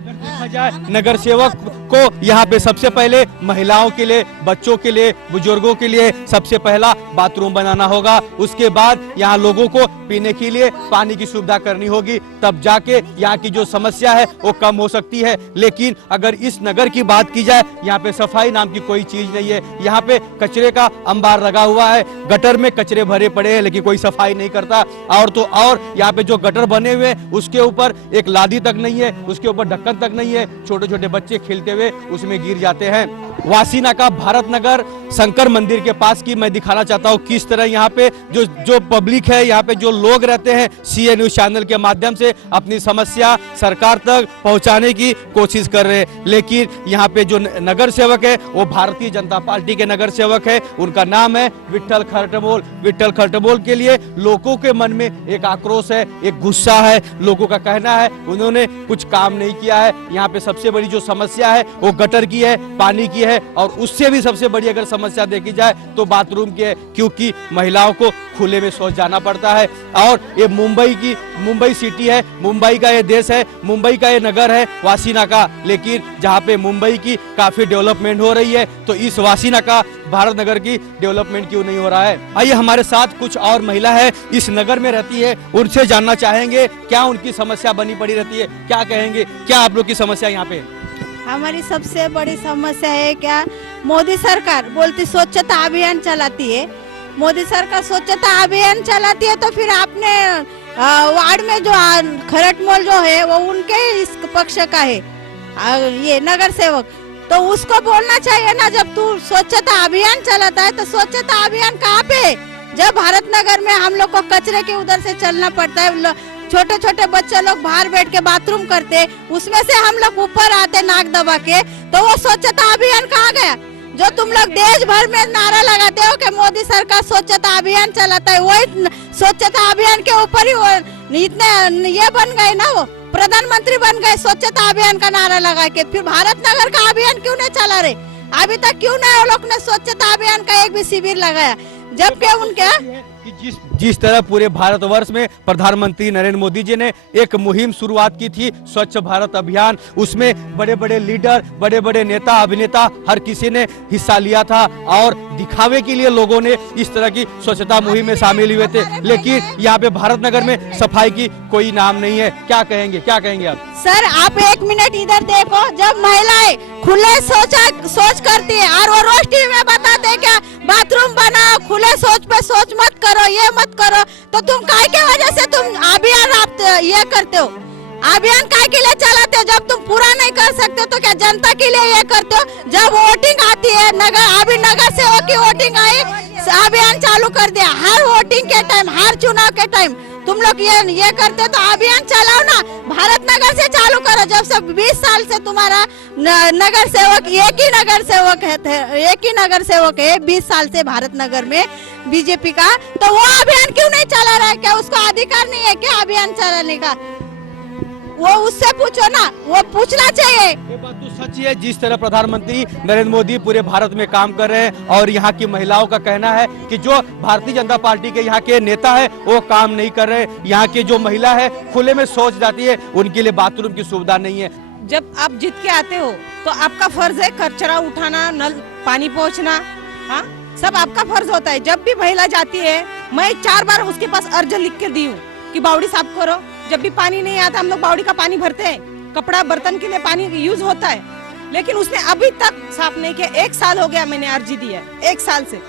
देखा जाए नगर सेवक को यहाँ पे सबसे पहले महिलाओं के लिए, बच्चों के लिए, बुजुर्गों के लिए सबसे पहला बाथरूम बनाना होगा। उसके बाद यहाँ लोगों को पीने के लिए पानी की सुविधा करनी होगी, तब जाके यहाँ की जो समस्या है वो कम हो सकती है। लेकिन अगर इस नगर की बात की जाए, यहाँ पे सफाई नाम की कोई चीज नहीं है। यहाँ पे कचरे का अंबार लगा हुआ है, गटर में कचरे भरे पड़े हैं, लेकिन कोई सफाई नहीं करता। और तो और यहाँ पे जो गटर बने हुए हैं उसके ऊपर एक लादी तक नहीं है, उसके ऊपर ढक्कन तक नहीं है, छोटे छोटे बच्चे खेलते हुए हुए उसमें गिर जाते हैं। वासीना का भारत नगर शंकर मंदिर के पास की मैं दिखाना चाहता हूँ किस तरह यहाँ पे जो पब्लिक है, यहाँ पे जो लोग रहते हैं, सीए न्यूज चैनल के माध्यम से अपनी समस्या सरकार तक पहुँचाने की कोशिश कर रहे हैं। लेकिन यहाँ पे जो नगर सेवक है वो भारतीय जनता पार्टी के नगर सेवक है, उनका नाम है विट्ठल खरटमोल। विट्ठल खरटमोल के लिए लोगों के मन में एक आक्रोश है, एक गुस्सा है। लोगों का कहना है उन्होंने कुछ काम नहीं किया है। यहाँ पे सबसे बड़ी जो समस्या है वो गटर की है, पानी की है, और उससे भी सबसे बड़ी अगर समस्या देखी जाए तो बाथरूम की है, क्योंकि महिलाओं को खुले में शौच जाना पड़ता है। और ये मुंबई सिटी है, मुंबई का ये देश है, मुंबई का ये नगर है वासीना का। लेकिन जहाँ पे मुंबई की काफी डेवलपमेंट हो रही है तो इस वासीना का भारत नगर की डेवलपमेंट क्यों नहीं हो रहा है। आइए हमारे साथ कुछ और महिला है, इस नगर में रहती है, उनसे जानना चाहेंगे क्या उनकी समस्या बनी पड़ी रहती है, क्या कहेंगे, क्या आप लोग की समस्या यहाँ पे। हमारी सबसे बड़ी समस्या है क्या, मोदी सरकार बोलती स्वच्छता अभियान चलाती है। मोदी सरकार स्वच्छता अभियान चलाती है तो फिर आपने वार्ड में जो खरटमोल जो है वो उनके इस पक्ष का है, ये नगर सेवक, तो उसको बोलना चाहिए ना। जब तू स्वच्छता अभियान चलाता है तो स्वच्छता अभियान कहाँ पे? जब भारत नगर में हम लोग को कचरे के उधर से चलना पड़ता है, छोटे छोटे बच्चे लोग बाहर बैठ के बाथरूम करते, उसमें से हम लोग ऊपर आते नाक दबा के, तो वो स्वच्छता अभियान कहाँ गया? जो तुम लोग देश भर में नारा लगाते हो कि मोदी सरकार स्वच्छता अभियान चलाता है, वही स्वच्छता अभियान के ऊपर ही वो इतने ये बन गए ना, वो प्रधानमंत्री बन गए स्वच्छता अभियान का नारा लगा के। फिर भारत नगर का अभियान क्यों नहीं चला रहे? अभी तक क्यों नहीं वो लोग ने स्वच्छता अभियान का एक भी शिविर लगाया? जबकि उनके जिस तरह पूरे भारतवर्ष में प्रधानमंत्री नरेंद्र मोदी जी ने एक मुहिम शुरुआत की थी स्वच्छ भारत अभियान, उसमें बड़े बड़े लीडर, बड़े बड़े नेता, अभिनेता, हर किसी ने हिस्सा लिया था और दिखावे के लिए लोगों ने इस तरह की स्वच्छता मुहिम में शामिल हुए थे। लेकिन यहाँ पे भारत नगर में सफाई की कोई नाम नहीं है। क्या कहेंगे आप? सर आप एक मिनट इधर देखो, जब महिलाएं खुले सोच करती है और वो रोज टीवी में बताते हैं क्या बाथरूम बनाओ, खुले सोच पे सोच मत करो, ये मत करो, तो तुम काय के वजह से तुम अभियान आप ये करते हो? अभियान काय के लिए चलाते हो? जब तुम पूरा नहीं कर सकते तो क्या जनता के लिए ये करते हो? जब वोटिंग आती है, अभी नगर सेवक की वोटिंग आई, अभियान चालू कर दिया। हर वोटिंग के टाइम, हर चुनाव के टाइम तुम लोग ये करते तो अभियान चलाओ ना, भारत नगर से चालू करो। जब से 20 साल से तुम्हारा नगर सेवक एक ही नगर सेवक है 20 साल से भारत नगर में बीजेपी का, तो वो अभियान क्यों नहीं चला रहा है? क्या उसको अधिकार नहीं है क्या अभियान चलाने का? वो उससे पूछो ना, वो पूछना चाहिए। ये बात तो सच है, जिस तरह प्रधानमंत्री नरेंद्र मोदी पूरे भारत में काम कर रहे हैं और यहाँ की महिलाओं का कहना है कि जो भारतीय जनता पार्टी के यहाँ के नेता है वो काम नहीं कर रहे। यहाँ के जो महिला है खुले में शौच जाती है, उनके लिए बाथरूम की सुविधा नहीं है। जब आप जीत के आते हो तो आपका फर्ज है कचरा उठाना, नल पानी पहुँचना, हाँ सब आपका फर्ज होता है। जब भी महिला जाती है, मैं 4 बार उसके पास अर्ज लिख के दी हूँ कि बावड़ी साफ करो। जब भी पानी नहीं आता हम लोग बावड़ी का पानी भरते हैं, कपड़ा बर्तन के लिए पानी यूज होता है, लेकिन उसने अभी तक साफ नहीं किया। 1 साल हो गया मैंने अर्जी दी है, 1 साल से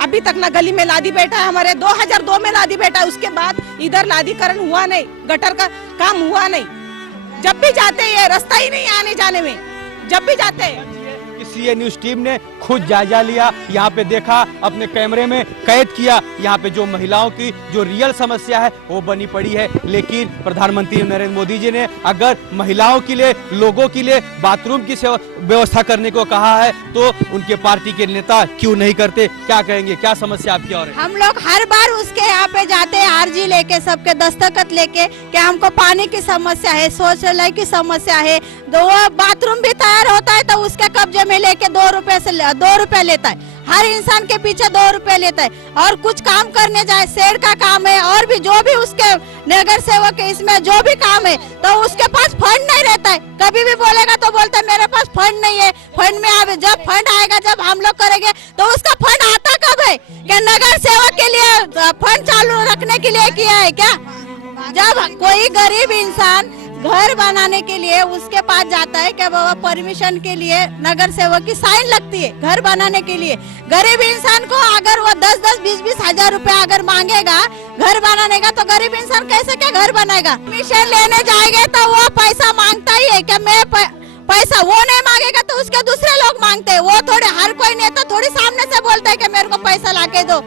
अभी तक ना गली में लादी बैठा है। हमारे 2002 में लादी बैठा है, उसके बाद इधर लादीकरण हुआ नहीं, गटर का काम हुआ नहीं। जब भी जाते हैं रास्ता ही नहीं आने जाने में, जब भी जाते हैं। सीए न्यूज टीम ने खुद जायजा लिया, यहाँ पे देखा, अपने कैमरे में कैद किया, यहाँ पे जो महिलाओं की जो रियल समस्या है वो बनी पड़ी है। लेकिन प्रधानमंत्री नरेंद्र मोदी जी ने अगर महिलाओं के लिए, लोगों के लिए बाथरूम की व्यवस्था करने को कहा है तो उनके पार्टी के नेता क्यों नहीं करते? क्या कहेंगे, क्या समस्या आपकी और है? हम लोग हर बार उसके यहाँ पे जाते हैं अर्जी लेके, सबके दस्तखत लेके कि हमको पानी की समस्या है, शौचालय की समस्या है। दो बाथरूम भी तैयार होता है तो उसके कब्जे में लेके 2 रुपए लेता है, हर इंसान के पीछे 2 रुपए लेता है। और कुछ काम करने जाए, शेड का काम है और भी जो भी उसके नगर सेवक है, इसमें जो भी काम है, तो उसके पास फंड नहीं रहता है। कभी भी बोलेगा तो बोलता है मेरे पास फंड नहीं है। फंड में जब फंड आएगा, जब हम लोग करेंगे तो उसका फंड आता कब है? क्या नगर सेवक के लिए फंड चालू रखने के लिए किया है क्या? जब कोई गरीब इंसान घर बनाने के लिए उसके पास जाता है क्या बाबा परमिशन के लिए नगर सेवक की साइन लगती है घर बनाने के लिए। गरीब इंसान को अगर वो 10-10, 20-20 हजार रुपए अगर मांगेगा घर बनाने का, तो गरीब इंसान कैसे क्या घर बनाएगा? परमिशन लेने जाएंगे तो वो पैसा मांगता ही है क्या? पैसा वो नहीं मांगेगा तो उसके दूसरे लोग मांगते हैं। वो थोड़े, हर कोई नेता थोड़ी सामने से बोलता है कि मेरे को पैसा लाके दो।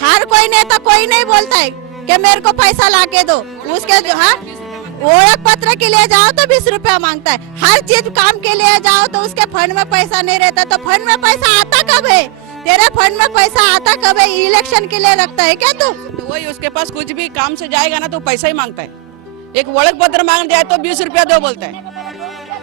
हर कोई नेता कोई नहीं बोलता है कि मेरे को पैसा लाके दो। उसके हाँ, वो एक पत्र के लिए जाओ तो 20 रुपया मांगता है। हर चीज काम के लिए जाओ तो उसके फंड में पैसा नहीं रहता। तो फंड में पैसा आता कब है? तेरे फंड में पैसा आता कब है? इलेक्शन के लिए रखता है क्या तू? तो वही उसके पास कुछ भी काम से जाएगा ना तो पैसा ही मांगता है। एक ओळख पत्र मांग जाए तो 20 रुपया दो बोलता है।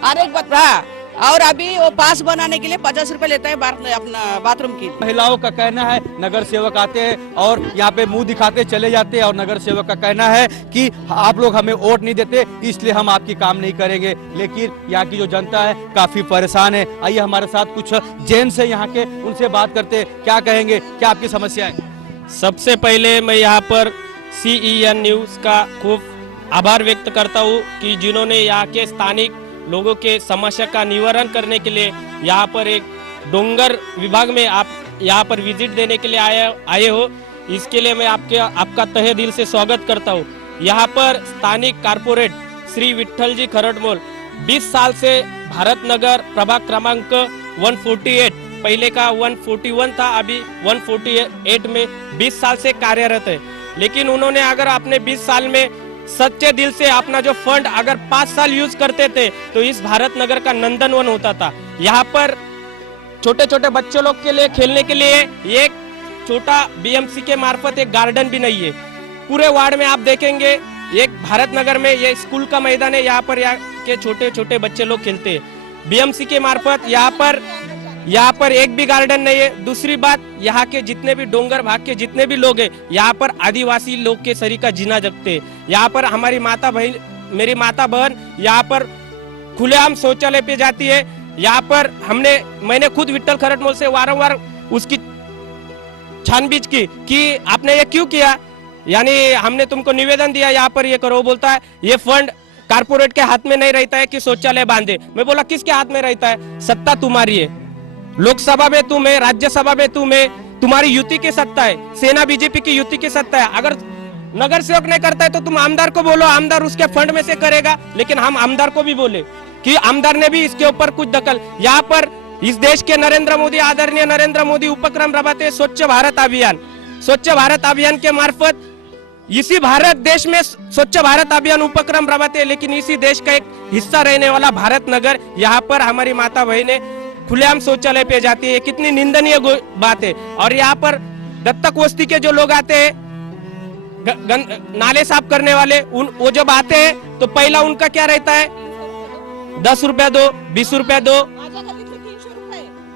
और एक पत्र, हाँ, और अभी वो पास बनाने के लिए 50 रुपए लेता है अपना बाथरूम की। महिलाओं का कहना है नगर सेवक आते हैं और यहाँ पे मुंह दिखाते चले जाते हैं और नगर सेवक का कहना है कि आप लोग हमें वोट नहीं देते इसलिए हम आपकी काम नहीं करेंगे। लेकिन यहाँ की जो जनता है काफी परेशान है। आइए हमारे साथ कुछ जेंट्स है यहाँ के, उनसे बात करते हैं। क्या कहेंगे, क्या आपकी समस्या है? सबसे पहले मैं यहाँ पर CEN न्यूज़ का खूब आभार व्यक्त करता हूँ कि जिन्होंने यहाँ के स्थानिक लोगों के समस्या का निवारण करने के लिए यहाँ पर एक डोंगर विभाग में आप यहाँ पर विजिट देने के लिए आए हो। इसके लिए मैं आपका तहे दिल से स्वागत करता हूँ। यहाँ पर स्थानिक कारपोरेट श्री विठ्ठल जी खरटमोल 20 साल से भारत नगर प्रभाग क्रमांक 148, पहले का 141 था, अभी 148 में 20 साल से कार्यरत है। लेकिन उन्होंने अगर अपने 20 साल में सच्चे दिल से अपना जो फंड अगर 5 साल यूज करते थे तो इस भारत नगर का नंदनवन होता था। यहाँ पर छोटे छोटे बच्चों लोग के लिए खेलने के लिए एक छोटा BMC के मार्फत एक गार्डन भी नहीं है। पूरे वार्ड में आप देखेंगे एक भारत नगर में ये स्कूल का मैदान है, यहाँ के छोटे छोटे बच्चे लोग खेलते हैं। BMC के मार्फत यहाँ पर एक भी गार्डन नहीं है। दूसरी बात, यहाँ के जितने भी डोंगर भाग के जितने भी लोग हैं यहाँ पर आदिवासी लोग के सरी का जीना जगते हैं। यहाँ पर हमारी मेरी माता बहन यहाँ पर खुलेआम शौचालय पे जाती है। यहाँ पर मैंने खुद विठ्ठल खरटमोल से वारंवार उसकी छानबीन की कि आपने ये क्यों किया, यानी हमने तुमको निवेदन दिया यहाँ पर ये करो। बोलता है ये फंड कारपोरेट के हाथ में नहीं रहता है कि शौचालय बांधे। मैं बोला किसके हाथ में रहता है? सत्ता तुम्हारी है, लोकसभा में तुम है, राज्यसभा में तुम है, तुम्हारी युति की सत्ता है, सेना बीजेपी की युति की सत्ता है। अगर नगर सेवक नहीं करता है तो तुम आमदार को बोलो, आमदार उसके फंड में से करेगा। लेकिन हम आमदार को भी बोले कि आमदार ने भी इसके ऊपर कुछ दखल। यहाँ पर इस देश के आदरणीय नरेंद्र मोदी उपक्रम चलाते स्वच्छ भारत अभियान। स्वच्छ भारत अभियान के मार्फत इसी भारत देश में स्वच्छ भारत अभियान उपक्रम चलाते, लेकिन इसी देश का एक हिस्सा रहने वाला भारत नगर, यहाँ पर हमारी माता बहनें खुलेआम शौचालय पे जाती है। कितनी निंदनीय बात है। और यहाँ पर दत्तक वस्ती के जो लोग आते हैं नाले साफ करने वाले, वो जब आते हैं तो पहला उनका क्या रहता है? 10 रुपया दो, 20 रुपया दो।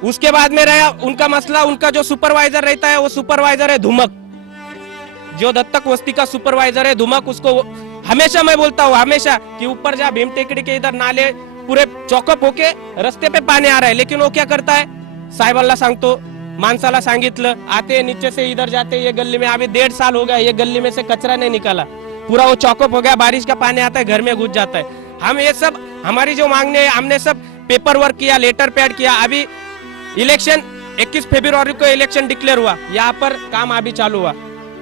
उसके बाद में रहा उनका मसला, उनका जो सुपरवाइजर रहता है वो सुपरवाइजर है धुमक। जो दत्तक वस्ती का सुपरवाइजर है धुमक, उसको हमेशा मैं बोलता हूँ हमेशा कि ऊपर जा भीम टेकड़ी के इधर नाले पूरे चौकअप होके रस्ते पे पानी आ रहा है, लेकिन वो क्या करता है? साहेबांना सांगतो, माणसाला सांगितलं, आते नीचे से इधर जाते, ये गली में अभी 1.5 साल हो गया, ये गली में से कचरा नहीं निकाला, पूरा वो चौकअप हो गया, बारिश का पानी आता है घर में घुस जाता है। हम ये सब हमारी जो मांगने है, हमने सब पेपर वर्क किया, लेटर पैड किया। अभी इलेक्शन 21 फरवरी को इलेक्शन डिक्लेयर हुआ, यहाँ पर काम अभी चालू हुआ।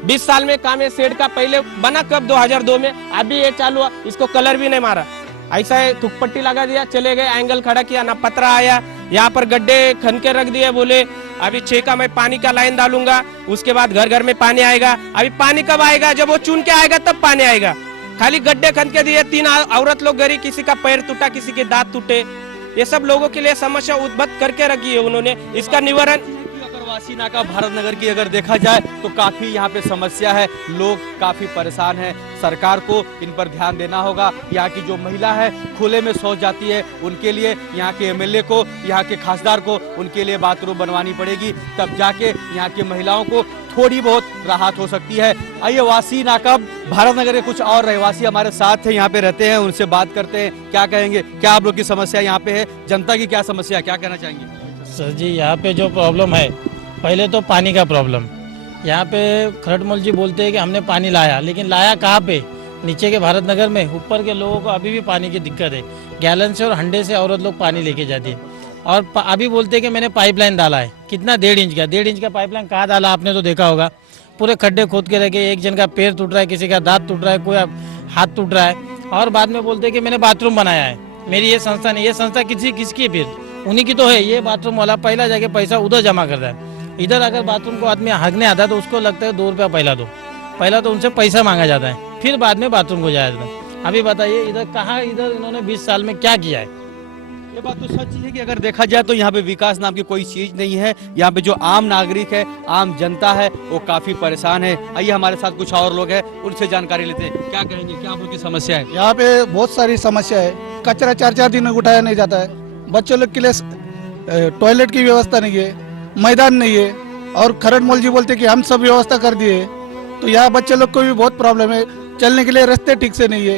20 साल में काम है शेड का, पहले बना कब 2002 में, अभी ये चालू हुआ, इसको कलर भी नहीं मारा, ऐसा है थुकपट्टी लगा दिया, चले गए, एंगल खड़ा किया, ना पतरा आया। यहाँ पर गड्ढे खन के रख दिए, बोले अभी 6 का मैं पानी का लाइन डालूंगा, उसके बाद घर घर में पानी आएगा। अभी पानी कब आएगा? जब वो चुन के आएगा तब पानी आएगा। खाली गड्ढे खन के दिए। 3 औरत लोग गरी, किसी का पैर टूटा, किसी के दांत टूटे। ये सब लोगों के लिए समस्या उद्भव करके रखी है उन्होंने। इसका निवारण वासी नाका भारत नगर की अगर देखा जाए तो काफी यहाँ पे समस्या है, लोग काफी परेशान हैं। सरकार को इन पर ध्यान देना होगा। यहाँ की जो महिला है खुले में शौच जाती है, उनके लिए यहाँ के MLA को, यहाँ के खासदार को उनके लिए बाथरूम बनवानी पड़ेगी, तब जाके यहाँ की महिलाओं को थोड़ी बहुत राहत हो सकती है। आइए वासी नाका भारत नगर के कुछ और रहवासी हमारे साथ है, यहाँ पे रहते हैं, उनसे बात करते हैं। क्या कहेंगे, क्या आप लोग की समस्या यहाँ पे है? जनता की क्या समस्या है, क्या कहना चाहेंगे? सर जी, यहाँ पे जो प्रॉब्लम है, पहले तो पानी का प्रॉब्लम। यहाँ पे खरटमोल जी बोलते हैं कि हमने पानी लाया, लेकिन लाया कहाँ पे? नीचे के भारत नगर में। ऊपर के लोगों को अभी भी पानी की दिक्कत है, गैलन से और हंडे से औरत लोग पानी लेके जाती है। और अभी बोलते हैं कि मैंने पाइपलाइन डाला है, कितना 1.5 इंच का, 1.5 इंच का पाइपलाइन कहाँ डाला आपने तो देखा होगा। पूरे खड्डे खोद के रखे, एक जन का पैर टूट रहा है, किसी का दांत टूट रहा है, कोई हाथ टूट रहा है। और बाद में बोलते हैं कि मैंने बाथरूम बनाया है। मेरी ये संस्था नहीं, ये संस्था किसकी है फिर? उन्हीं की तो है। ये बाथरूम वाला पहला जाके पैसा उधर जमा करता है, इधर अगर बाथरूम को आदमी हाँकने आता है तो उसको लगता है 2 रुपया पहला तो उनसे पैसा मांगा जाता है, फिर बाद में बाथरूम को जाया जाता है। अभी बताइए इधर कहाँ, इधर इन्होंने 20 साल में क्या किया है? ये बात तो सच है कि अगर देखा जाए तो यहाँ पे विकास नाम की कोई चीज नहीं है। यहाँ पे जो आम नागरिक है, आम जनता है, वो काफी परेशान है। आइए हमारे साथ कुछ और लोग हैं, उनसे जानकारी लेते हैं। क्या कहेंगे, क्या आपकी समस्या है? यहाँ पे बहुत सारी समस्या है। कचरा 4-4 दिन में उठाया नहीं जाता है। बच्चों लोग के लिए टॉयलेट की व्यवस्था नहीं है, मैदान नहीं है, और खरड़मल जी बोलते कि हम सब व्यवस्था कर दिए। तो यहाँ बच्चे लोग को भी बहुत प्रॉब्लम है, चलने के लिए रास्ते ठीक से नहीं है,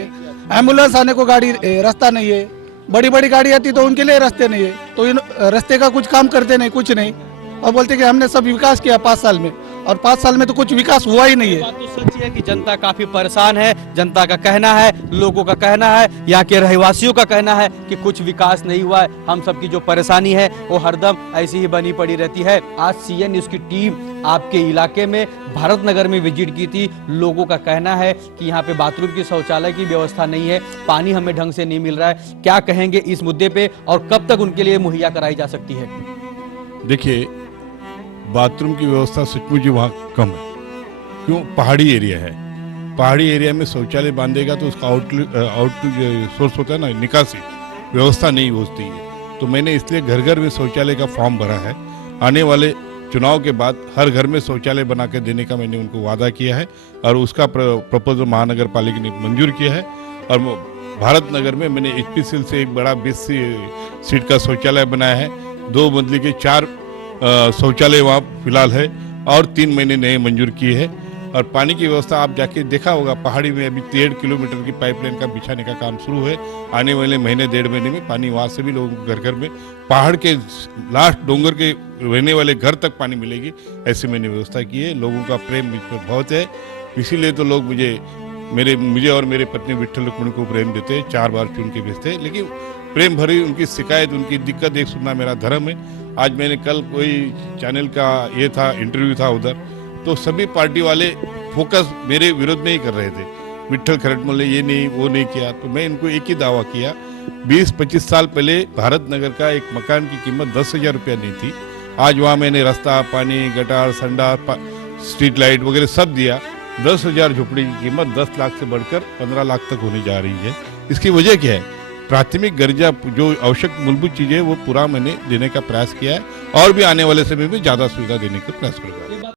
एम्बुलेंस आने को रास्ता नहीं है, बड़ी बड़ी गाड़ी आती तो उनके लिए रास्ते नहीं है। तो इन रास्ते का कुछ काम करते नहीं, कुछ नहीं, और बोलते कि हमने सब विकास किया 5 साल में, और 5 साल में तो कुछ विकास हुआ ही नहीं है। बात तो सच है कि जनता काफी परेशान है। जनता का कहना है, लोगों का कहना है, यहाँ के रहवासियों का कहना है कि कुछ विकास नहीं हुआ है। हम सबकी जो परेशानी है वो हरदम ऐसी ही बनी पड़ी रहती है। आज सीएन न्यूज़ की टीम आपके इलाके में भारत नगर में विजिट की थी। लोगों का कहना है कि यहाँ पे बाथरूम की, शौचालय की व्यवस्था नहीं है, पानी हमें ढंग से नहीं मिल रहा है। क्या कहेंगे इस मुद्दे पे और कब तक उनके लिए मुहैया कराई जा सकती है? देखिए, बाथरूम की व्यवस्था सचमुच ही वहाँ कम है। क्यों? पहाड़ी एरिया है। पहाड़ी एरिया में शौचालय बांधेगा तो उसका आउटलेट सोर्स होता है ना, निकासी व्यवस्था नहीं होती है। तो मैंने इसलिए घर घर में शौचालय का फॉर्म भरा है। आने वाले चुनाव के बाद हर घर में शौचालय बना के देने का मैंने उनको वादा किया है, और उसका प्रपोजल महानगर पालिका ने मंजूर किया है। और भारत नगर में मैंने HPCL से एक बड़ा 20 सीट का शौचालय बनाया है। 2 मंजिल के 4 शौचालय वहाँ फिलहाल है, और 3 महीने नए मंजूर किए हैं। और पानी की व्यवस्था आप जाके देखा होगा, पहाड़ी में अभी 1.5 किलोमीटर की पाइपलाइन का बिछाने का काम शुरू है। आने वाले महीने 1.5 महीने में पानी वहाँ से भी लोगों घर घर में, पहाड़ के लास्ट डोंगर के रहने वाले घर तक पानी मिलेगी, ऐसी मैंने व्यवस्था की है। लोगों का प्रेम मुझ पर बहुत है, इसीलिए तो लोग मुझे और मेरे पत्नी विट्ठल रुक्मिणी को प्रेम देते हैं, 4 बार चुन के भेजते हैं। लेकिन प्रेम भरी उनकी शिकायत, उनकी दिक्कत एक सुनना मेरा धर्म है। आज मैंने कल कोई चैनल का ये था, इंटरव्यू था उधर, तो सभी पार्टी वाले फोकस मेरे विरोध में ही कर रहे थे। विट्ठल खरड़मल ने ये नहीं वो नहीं किया। तो मैं इनको एक ही दावा किया, 20-25 साल पहले भारत नगर का एक मकान की कीमत 10,000 रुपया नहीं थी। आज वहाँ मैंने रास्ता, पानी, गटार, संडास, स्ट्रीट लाइट वगैरह सब दिया। 10,000 झोपड़ी की कीमत 10 लाख से बढ़कर 15 लाख तक होने जा रही है। इसकी वजह क्या है? प्राथमिक दर्जा जो आवश्यक मूलभूत चीजें वो पूरा मैंने देने का प्रयास किया है, और भी आने वाले समय में ज्यादा सुविधा देने का प्रयास करूंगा।